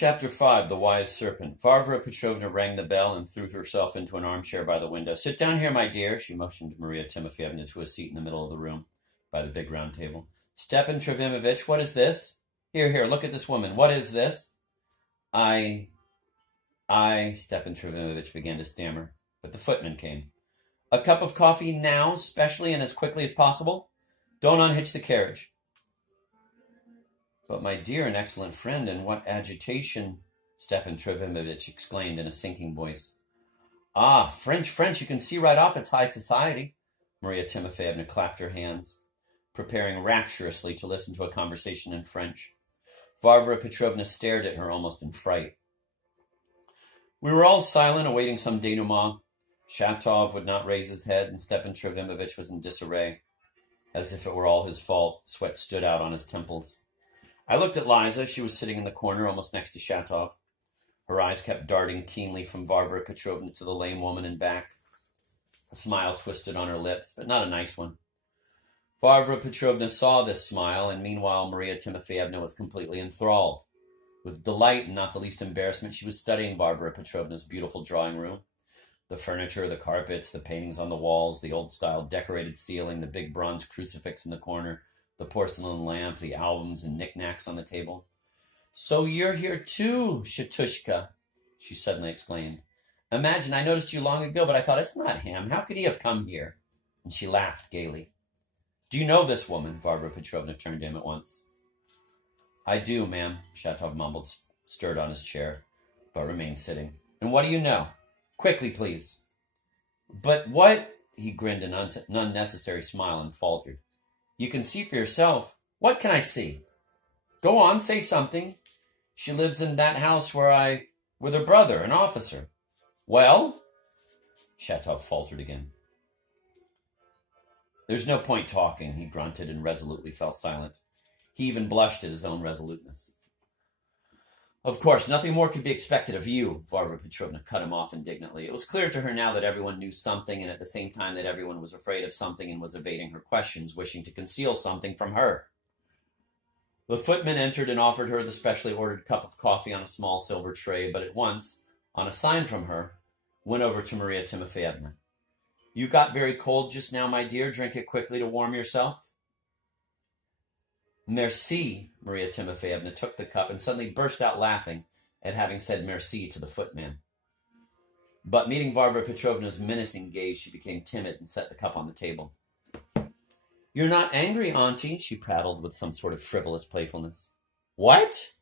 Chapter 5, The Wise Serpent. Varvara Petrovna rang the bell and threw herself into an armchair by the window. "Sit down here, my dear," she motioned Maria Timofeyevna to a seat in the middle of the room by the big round table. "Stepan Trofimovich, what is this? Here, look at this woman. What is this?" I, Stepan Trofimovich began to stammer, but the footman came. "A cup of coffee now, specially and as quickly as possible. Don't unhitch the carriage." "But my dear and excellent friend, in what agitation," Stepan Trofimovich exclaimed in a sinking voice. "Ah, French, you can see right off it's high society." Maria Timofeyevna clapped her hands, preparing rapturously to listen to a conversation in French. Varvara Petrovna stared at her almost in fright. We were all silent, awaiting some denouement. Shatov would not raise his head, and Stepan Trofimovich was in disarray. As if it were all his fault, sweat stood out on his temples. I looked at Liza. She was sitting in the corner, almost next to Shatov. Her eyes kept darting keenly from Varvara Petrovna to the lame woman and back. A smile twisted on her lips, but not a nice one. Varvara Petrovna saw this smile, and meanwhile Maria Timofeyevna was completely enthralled. With delight and not the least embarrassment, she was studying Varvara Petrovna's beautiful drawing room. The furniture, the carpets, the paintings on the walls, the old-style decorated ceiling, the big bronze crucifix in the corner, the porcelain lamp, the albums and knickknacks on the table. "So you're here too, Shatushka," she suddenly exclaimed. "Imagine, I noticed you long ago, but I thought, it's not him. How could he have come here?" And she laughed gaily. "Do you know this woman?" Varvara Petrovna turned to him at once. "I do, ma'am," Shatov mumbled, stirred on his chair, but remained sitting. "And what do you know? Quickly, please." "But what?" He grinned an unnecessary smile and faltered. "You can see for yourself." "What can I see?" "Go on, say something." "She lives in that house with her brother, an officer." "Well?" Shatov faltered again. "There's no point talking," he grunted and resolutely fell silent. He even blushed at his own resoluteness. "Of course, nothing more could be expected of you," Varvara Petrovna cut him off indignantly. It was clear to her now that everyone knew something, and at the same time that everyone was afraid of something and was evading her questions, wishing to conceal something from her. The footman entered and offered her the specially ordered cup of coffee on a small silver tray, but at once, on a sign from her, went over to Maria Timofeyevna. "You got very cold just now, my dear. Drink it quickly to warm yourself." "Merci." Maria Timofeyevna took the cup and suddenly burst out laughing at having said merci to the footman. But meeting Varvara Petrovna's menacing gaze, she became timid and set the cup on the table. "You're not angry, auntie?" she prattled with some sort of frivolous playfulness. "What?"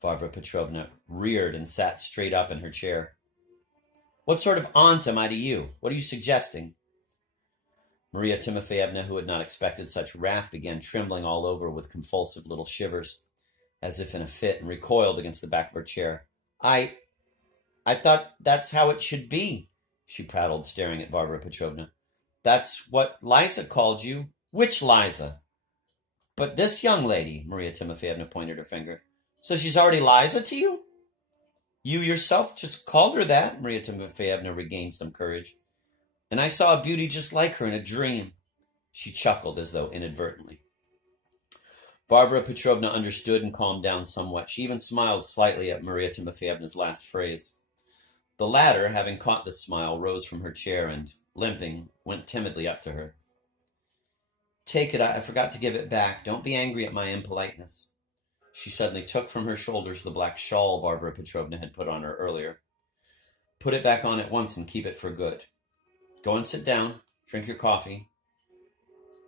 Varvara Petrovna reared and sat straight up in her chair. "What sort of aunt am I to you? What are you suggesting?" Maria Timofeyevna, who had not expected such wrath, began trembling all over with convulsive little shivers, as if in a fit, and recoiled against the back of her chair. I thought that's how it should be," she prattled, staring at Varvara Petrovna. "That's what Liza called you." "Which Liza?" "But this young lady," Maria Timofeyevna pointed her finger. "So she's already Liza to you?" "You yourself just called her that." Maria Timofeyevna regained some courage. "And I saw a beauty just like her in a dream." She chuckled as though inadvertently. Varvara Petrovna understood and calmed down somewhat. She even smiled slightly at Maria Timofeyevna's last phrase. The latter, having caught the smile, rose from her chair and, limping, went timidly up to her. "Take it. I forgot to give it back. Don't be angry at my impoliteness." She suddenly took from her shoulders the black shawl Varvara Petrovna had put on her earlier. "Put it back on at once and keep it for good. Go and sit down, drink your coffee,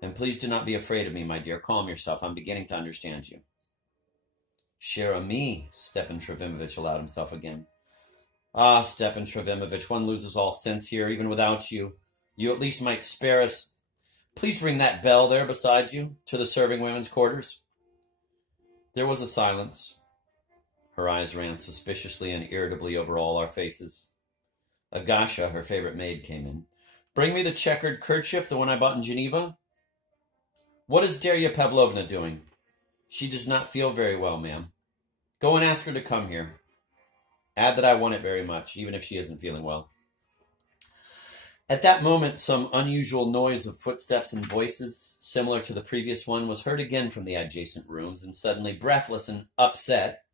and please do not be afraid of me, my dear. Calm yourself. I'm beginning to understand you." "Cher ami," Stepan Trofimovich allowed himself again. "Ah, Stepan Trofimovich, one loses all sense here, even without you. You at least might spare us. Please ring that bell there beside you, to the serving women's quarters." There was a silence. Her eyes ran suspiciously and irritably over all our faces. Agasha, her favorite maid, came in. "Bring me the checkered kerchief, the one I bought in Geneva." "What is Darya Pavlovna doing?" "She does not feel very well, ma'am." "Go and ask her to come here. Add that I want it very much, even if she isn't feeling well." At that moment, some unusual noise of footsteps and voices, similar to the previous one, was heard again from the adjacent rooms, and suddenly, breathless and upset,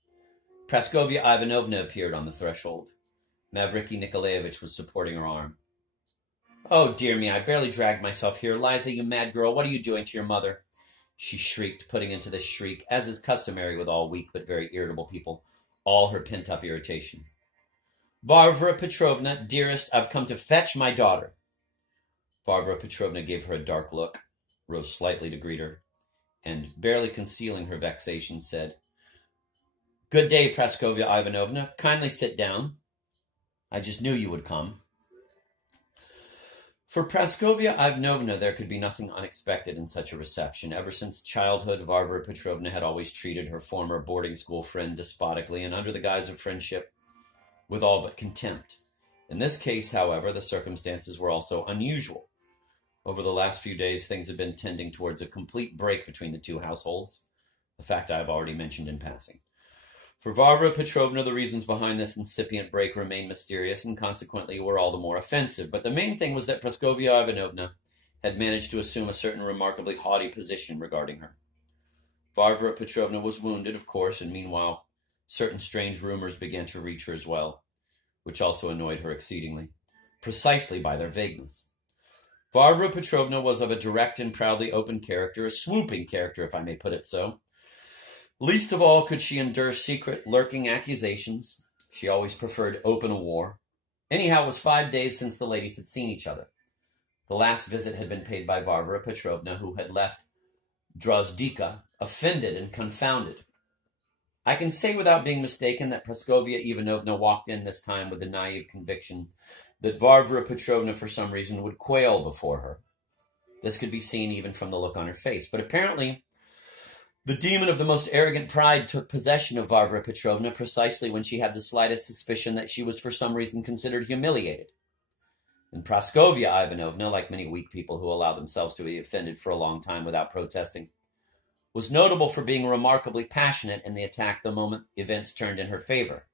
Praskovia Ivanovna appeared on the threshold. Mavriky Nikolaevich was supporting her arm. "Oh, dear me, I barely dragged myself here. Liza, you mad girl, what are you doing to your mother?" she shrieked, putting into this shriek, as is customary with all weak but very irritable people, all her pent-up irritation. "Varvara Petrovna, dearest, I've come to fetch my daughter." Varvara Petrovna gave her a dark look, rose slightly to greet her, and, barely concealing her vexation, said, "Good day, Praskovia Ivanovna. Kindly sit down. I just knew you would come." For Praskovia Ivanovna, there could be nothing unexpected in such a reception. Ever since childhood, Varvara Petrovna had always treated her former boarding school friend despotically and under the guise of friendship with all but contempt. In this case, however, the circumstances were also unusual. Over the last few days, things had been tending towards a complete break between the two households, a fact I have already mentioned in passing. For Varvara Petrovna, the reasons behind this incipient break remained mysterious and consequently were all the more offensive. But the main thing was that Praskovia Ivanovna had managed to assume a certain remarkably haughty position regarding her. Varvara Petrovna was wounded, of course, and meanwhile certain strange rumors began to reach her as well, which also annoyed her exceedingly, precisely by their vagueness. Varvara Petrovna was of a direct and proudly open character, a swooping character, if I may put it so. Least of all could she endure secret, lurking accusations. She always preferred open war. Anyhow, it was 5 days since the ladies had seen each other. The last visit had been paid by Varvara Petrovna, who had left Drozdika offended and confounded. I can say without being mistaken that Praskovia Ivanovna walked in this time with the naive conviction that Varvara Petrovna, for some reason, would quail before her. This could be seen even from the look on her face. But apparently, the demon of the most arrogant pride took possession of Varvara Petrovna precisely when she had the slightest suspicion that she was for some reason considered humiliated. And Praskovia Ivanovna, like many weak people who allow themselves to be offended for a long time without protesting, was notable for being remarkably passionate in the attack the moment events turned in her favor.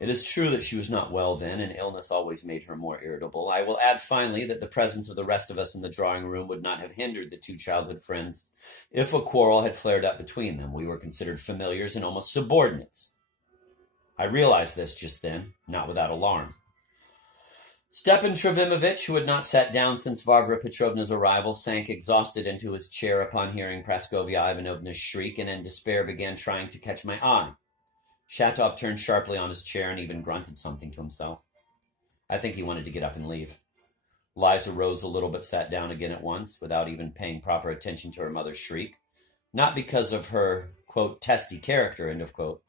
It is true that she was not well then, and illness always made her more irritable. I will add finally that the presence of the rest of us in the drawing room would not have hindered the two childhood friends if a quarrel had flared up between them. We were considered familiars and almost subordinates. I realized this just then, not without alarm. Stepan Trofimovich, who had not sat down since Varvara Petrovna's arrival, sank exhausted into his chair upon hearing Praskovia Ivanovna's shriek, and in despair began trying to catch my eye. Shatov turned sharply on his chair and even grunted something to himself. I think he wanted to get up and leave. Liza rose a little but sat down again at once, without even paying proper attention to her mother's shriek, not because of her, quote, testy character, end of quote,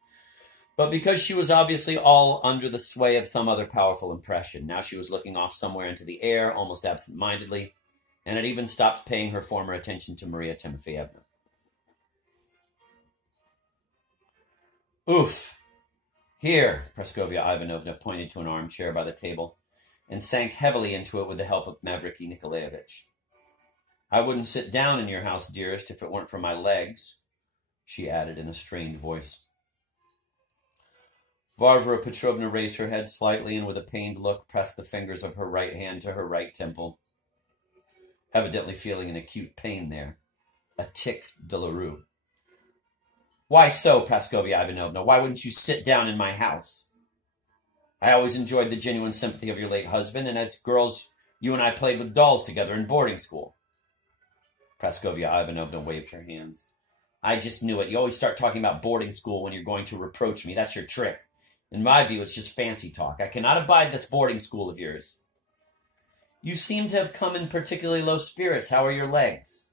but because she was obviously all under the sway of some other powerful impression. Now she was looking off somewhere into the air, almost absent-mindedly, and had even stopped paying her former attention to Maria Timofeyevna. "Oof! Here," Praskovia Ivanovna pointed to an armchair by the table, and sank heavily into it with the help of Mavriky Nikolaevich. "I wouldn't sit down in your house, dearest, if it weren't for my legs," she added in a strained voice. Varvara Petrovna raised her head slightly and with a pained look pressed the fingers of her right hand to her right temple, evidently feeling an acute pain there, a tic douloureux. "Why so, Praskovia Ivanovna? Why wouldn't you sit down in my house? I always enjoyed the genuine sympathy of your late husband, and as girls, you and I played with dolls together in boarding school." Praskovia Ivanovna waved her hands. "I just knew it. You always start talking about boarding school when you're going to reproach me. That's your trick. In my view, it's just fancy talk. I cannot abide this boarding school of yours." "You seem to have come in particularly low spirits. How are your legs?"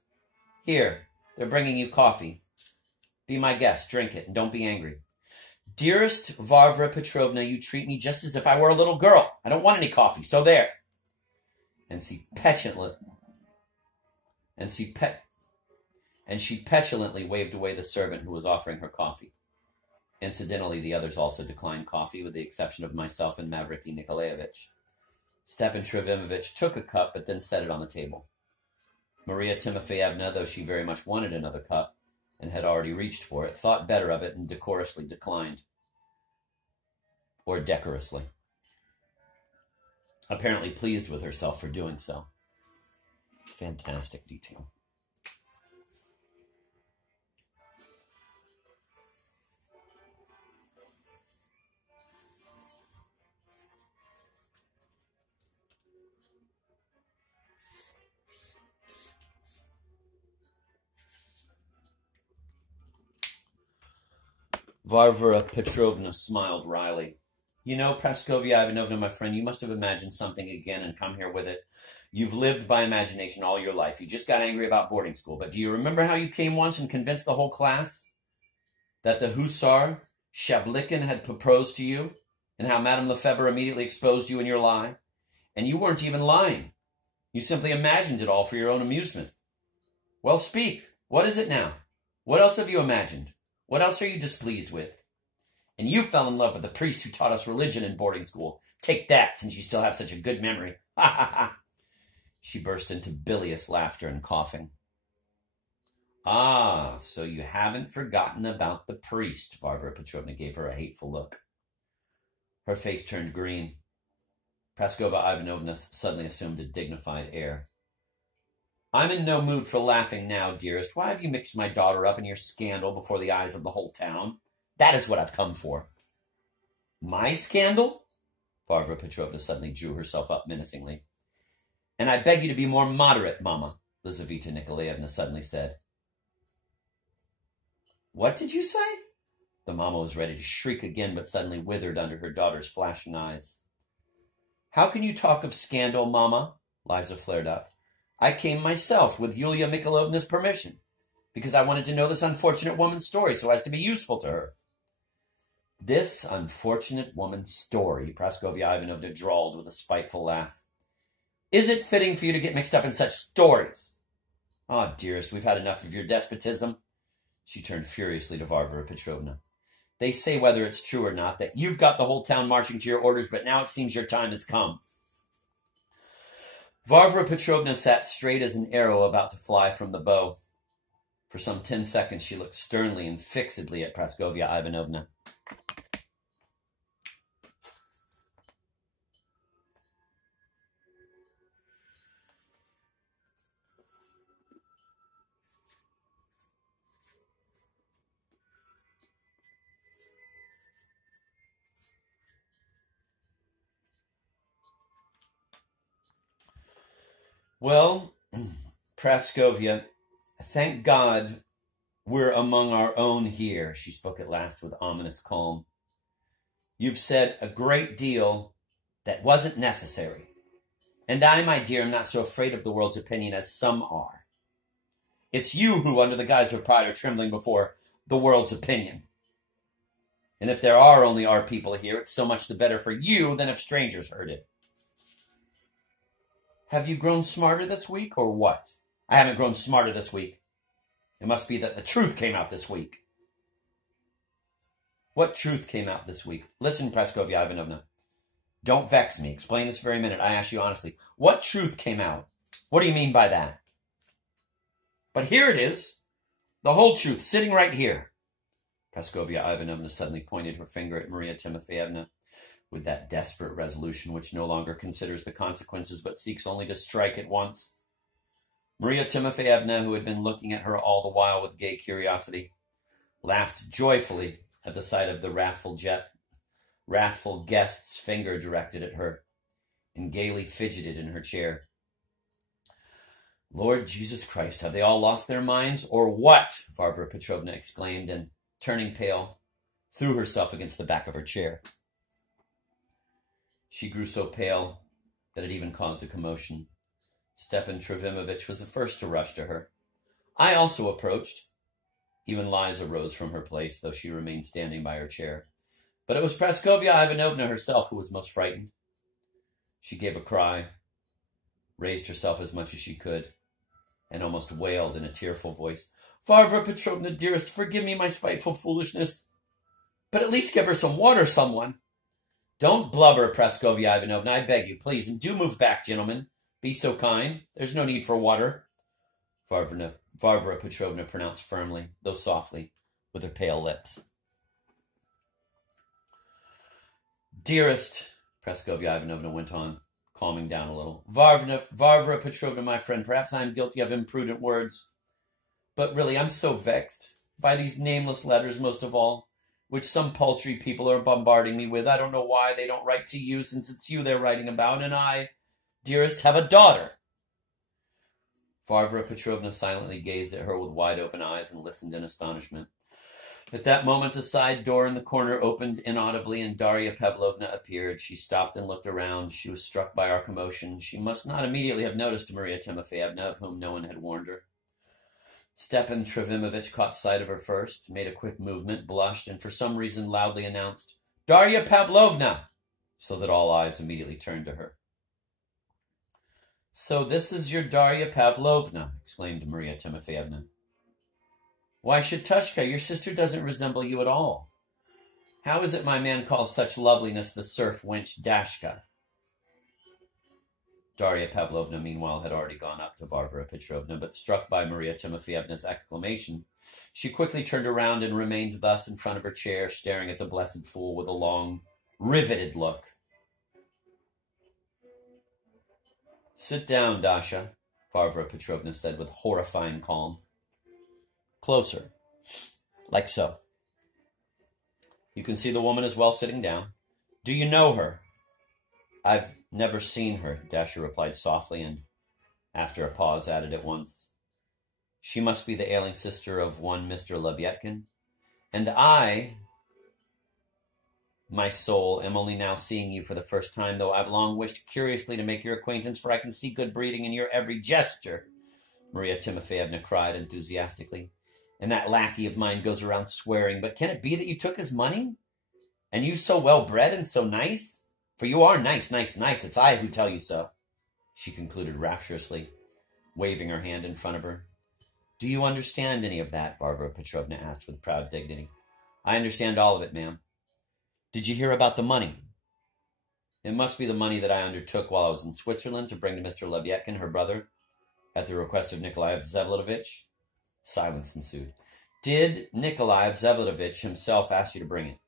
"Here, they're bringing you coffee. Be my guest, drink it, and don't be angry." "Dearest Varvara Petrovna, you treat me just as if I were a little girl. I don't want any coffee, so there." And she petulantly waved away the servant who was offering her coffee. Incidentally, the others also declined coffee, with the exception of myself and Mavriky Nikolaevich. Stepan Trofimovich took a cup, but then set it on the table. Maria Timofeyevna, though she very much wanted another cup, and had already reached for it, thought better of it and decorously declined. Or decorously. Apparently pleased with herself for doing so. Fantastic detail. Varvara Petrovna smiled wryly. You know, Praskovya Ivanovna, my friend, you must have imagined something again and come here with it. You've lived by imagination all your life. You just got angry about boarding school. But do you remember how you came once and convinced the whole class that the hussar Shablikin had proposed to you, and how Madame Lefebvre immediately exposed you in your lie? And you weren't even lying. You simply imagined it all for your own amusement. Well, speak. What is it now? What else have you imagined? What else are you displeased with? And you fell in love with the priest who taught us religion in boarding school. Take that, since you still have such a good memory. Ha ha ha. She burst into bilious laughter and coughing. Ah, so you haven't forgotten about the priest, Varvara Petrovna gave her a hateful look. Her face turned green. Praskovya Ivanovna suddenly assumed a dignified air. I'm in no mood for laughing now, dearest. Why have you mixed my daughter up in your scandal before the eyes of the whole town? That is what I've come for. My scandal? Varvara Petrovna suddenly drew herself up menacingly. And I beg you to be more moderate, Mamma, Lizaveta Nikolaevna suddenly said. What did you say? The mamma was ready to shriek again, but suddenly withered under her daughter's flashing eyes. How can you talk of scandal, Mamma? Liza flared up. I came myself with Yulia Mikhailovna's permission, because I wanted to know this unfortunate woman's story so as to be useful to her. This unfortunate woman's story, Praskovya Ivanovna drawled with a spiteful laugh. Is it fitting for you to get mixed up in such stories? Ah, dearest, we've had enough of your despotism. She turned furiously to Varvara Petrovna. They say, whether it's true or not, that you've got the whole town marching to your orders, but now it seems your time has come. Varvara Petrovna sat straight as an arrow about to fly from the bow. For some 10 seconds she looked sternly and fixedly at Praskovya Ivanovna. Well, Praskovya, thank God we're among our own here, she spoke at last with ominous calm. You've said a great deal that wasn't necessary. And I, my dear, am not so afraid of the world's opinion as some are. It's you who, under the guise of pride, are trembling before the world's opinion. And if there are only our people here, it's so much the better for you than if strangers heard it. Have you grown smarter this week, or what? I haven't grown smarter this week. It must be that the truth came out this week. What truth came out this week? Listen, Praskovya Ivanovna. Don't vex me. Explain this very minute. I ask you honestly. What truth came out? What do you mean by that? But here it is. The whole truth, sitting right here. Praskovya Ivanovna suddenly pointed her finger at Maria Timofeyevna, with that desperate resolution which no longer considers the consequences but seeks only to strike at once. Maria Timofeyevna, who had been looking at her all the while with gay curiosity, laughed joyfully at the sight of the wrathful guest's finger directed at her, and gaily fidgeted in her chair. Lord Jesus Christ, have they all lost their minds, or what? Varvara Petrovna exclaimed, and, turning pale, threw herself against the back of her chair. She grew so pale that it even caused a commotion. Stepan Trofimovich was the first to rush to her. I also approached. Even Liza rose from her place, though she remained standing by her chair. But it was Praskovya Ivanovna herself who was most frightened. She gave a cry, raised herself as much as she could, and almost wailed in a tearful voice, Varvara Petrovna, dearest, forgive me my spiteful foolishness, but at least give her some water, someone. Don't blubber, Praskovya Ivanovna, I beg you, please, and do move back, gentlemen. Be so kind. There's no need for water. Varvara Petrovna pronounced firmly, though softly, with her pale lips. Dearest, Praskovya Ivanovna went on, calming down a little. Varvara Petrovna, my friend, perhaps I am guilty of imprudent words, but really I'm so vexed by these nameless letters most of all, which some paltry people are bombarding me with. I don't know why they don't write to you, since it's you they're writing about, and I, dearest, have a daughter. Varvara Petrovna silently gazed at her with wide-open eyes and listened in astonishment. At that moment, a side door in the corner opened inaudibly, and Darya Pavlovna appeared. She stopped and looked around. She was struck by our commotion. She must not immediately have noticed Maria Timofeyevna, of whom no one had warned her. Stepan Trofimovich caught sight of her first, made a quick movement, blushed, and for some reason loudly announced, "Darya Pavlovna!" so that all eyes immediately turned to her. "So this is your Darya Pavlovna," exclaimed Maria Timofeyevna. "Why, Shatashka, your sister doesn't resemble you at all. How is it my man calls such loveliness the serf wench Dashka?" Darya Pavlovna, meanwhile, had already gone up to Varvara Petrovna, but struck by Maria Timofeyevna's exclamation, she quickly turned around and remained thus in front of her chair, staring at the blessed fool with a long, riveted look. "Sit down, Dasha," Varvara Petrovna said with horrifying calm. "Closer. Like so. You can see the woman as well sitting down. Do you know her?" "I've never seen her," Dasha replied softly, and after a pause added at once, "She must be the ailing sister of one Mr. Lebyadkin. And I, my soul, am only now seeing you for the first time, though I've long wished curiously to make your acquaintance, for I can see good breeding in your every gesture," Maria Timofeyevna cried enthusiastically. "And that lackey of mine goes around swearing, but can it be that you took his money? And you so well-bred and so nice? For you are nice, nice, nice. It's I who tell you so," she concluded rapturously, waving her hand in front of her. "Do you understand any of that?" Varvara Petrovna asked with proud dignity. "I understand all of it, ma'am." "Did you hear about the money?" "It must be the money that I undertook while I was in Switzerland to bring to Mr. Lebyadkin, her brother, at the request of Nikolai Vsevolatovich." Silence ensued. "Did Nikolai Vsevolatovich himself ask you to bring it?"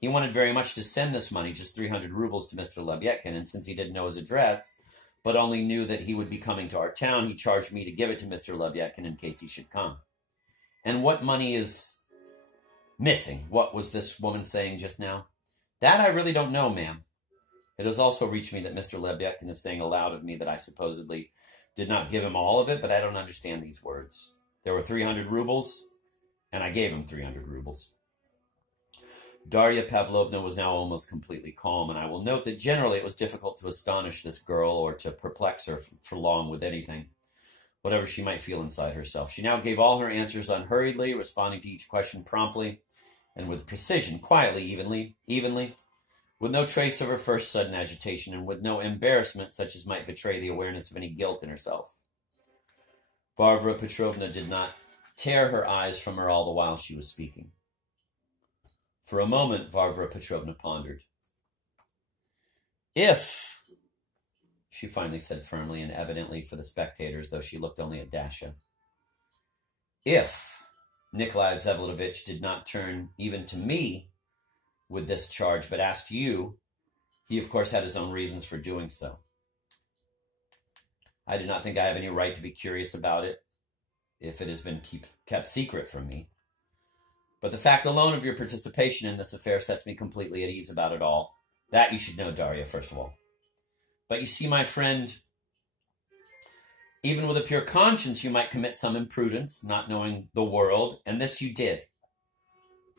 "He wanted very much to send this money, just 300 rubles, to Mr. Lebyadkin, and since he didn't know his address, but only knew that he would be coming to our town, he charged me to give it to Mr. Lebyadkin in case he should come." "And what money is missing? What was this woman saying just now?" "That I really don't know, ma'am. It has also reached me that Mr. Lebyadkin is saying aloud of me that I supposedly did not give him all of it, but I don't understand these words. There were 300 rubles, and I gave him 300 rubles. Darya Pavlovna was now almost completely calm, and I will note that generally it was difficult to astonish this girl or to perplex her for long with anything, whatever she might feel inside herself. She now gave all her answers unhurriedly, responding to each question promptly and with precision, quietly, evenly, with no trace of her first sudden agitation, and with no embarrassment such as might betray the awareness of any guilt in herself. Varvara Petrovna did not tear her eyes from her all the while she was speaking. For a moment, Varvara Petrovna pondered. "If," she finally said firmly and evidently for the spectators, though she looked only at Dasha, "if Nikolai Vsevolatovich did not turn even to me with this charge, but asked you, he of course had his own reasons for doing so. I do not think I have any right to be curious about it, if it has been kept secret from me. But the fact alone of your participation in this affair sets me completely at ease about it all. That you should know, Darya, first of all. But you see, my friend, even with a pure conscience, you might commit some imprudence, not knowing the world, and this you did,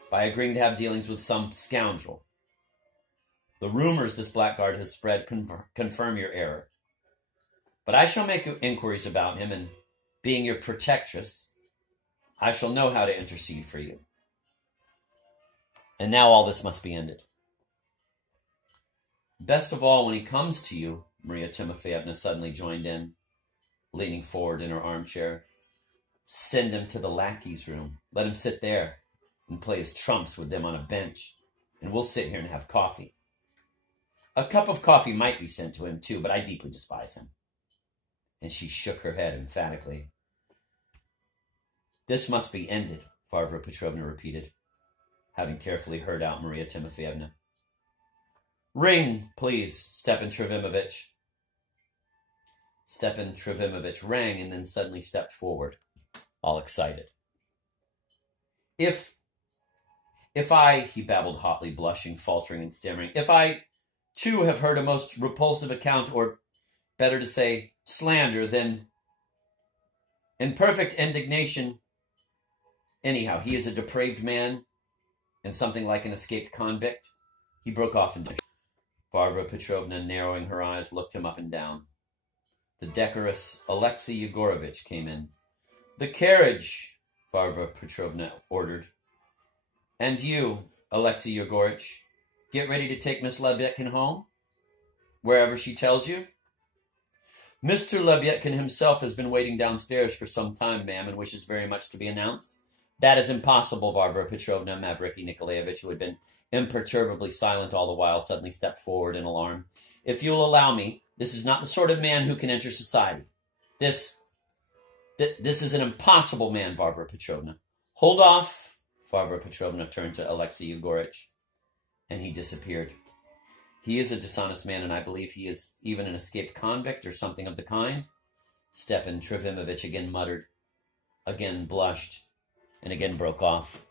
by agreeing to have dealings with some scoundrel. The rumors this blackguard has spread confirm your error. But I shall make inquiries about him, and being your protectress, I shall know how to intercede for you. And now all this must be ended. Best of all, when he comes to you," Maria Timofeyevna suddenly joined in, leaning forward in her armchair, "send him to the lackey's room. Let him sit there and play his trumps with them on a bench, and we'll sit here and have coffee. A cup of coffee might be sent to him, too, but I deeply despise him." And she shook her head emphatically. "This must be ended," Varvara Petrovna repeated, having carefully heard out Maria Timofeyevna. "Ring, please, Stepan Trofimovich." Stepan Trofimovich rang and then suddenly stepped forward, all excited. If I," he babbled hotly, blushing, faltering, and stammering, "if I, too, have heard a most repulsive account, or, better to say, slander, then, in perfect indignation, anyhow, he is a depraved man, And something like an escaped convict? He broke off and Varvara Petrovna, narrowing her eyes, looked him up and down. The decorous Alexei Yegorovitch came in. "The carriage," Varvara Petrovna ordered. "And you, Alexei Yegorovitch, get ready to take Miss Lebyadkin home, wherever she tells you." "Mr. Lebyadkin himself has been waiting downstairs for some time, ma'am, and wishes very much to be announced." "That is impossible," Varvara Petrovna. Mavriky Nikolaevich, who had been imperturbably silent all the while, suddenly stepped forward in alarm. "If you will allow me, this is not the sort of man who can enter society. This is an impossible man, Varvara Petrovna." "Hold off." Varvara Petrovna turned to Alexei Yegorovitch, and he disappeared. "He is a dishonest man, and I believe he is even an escaped convict or something of the kind," Stepan Trofimovitch again muttered, again blushed, and again broke off.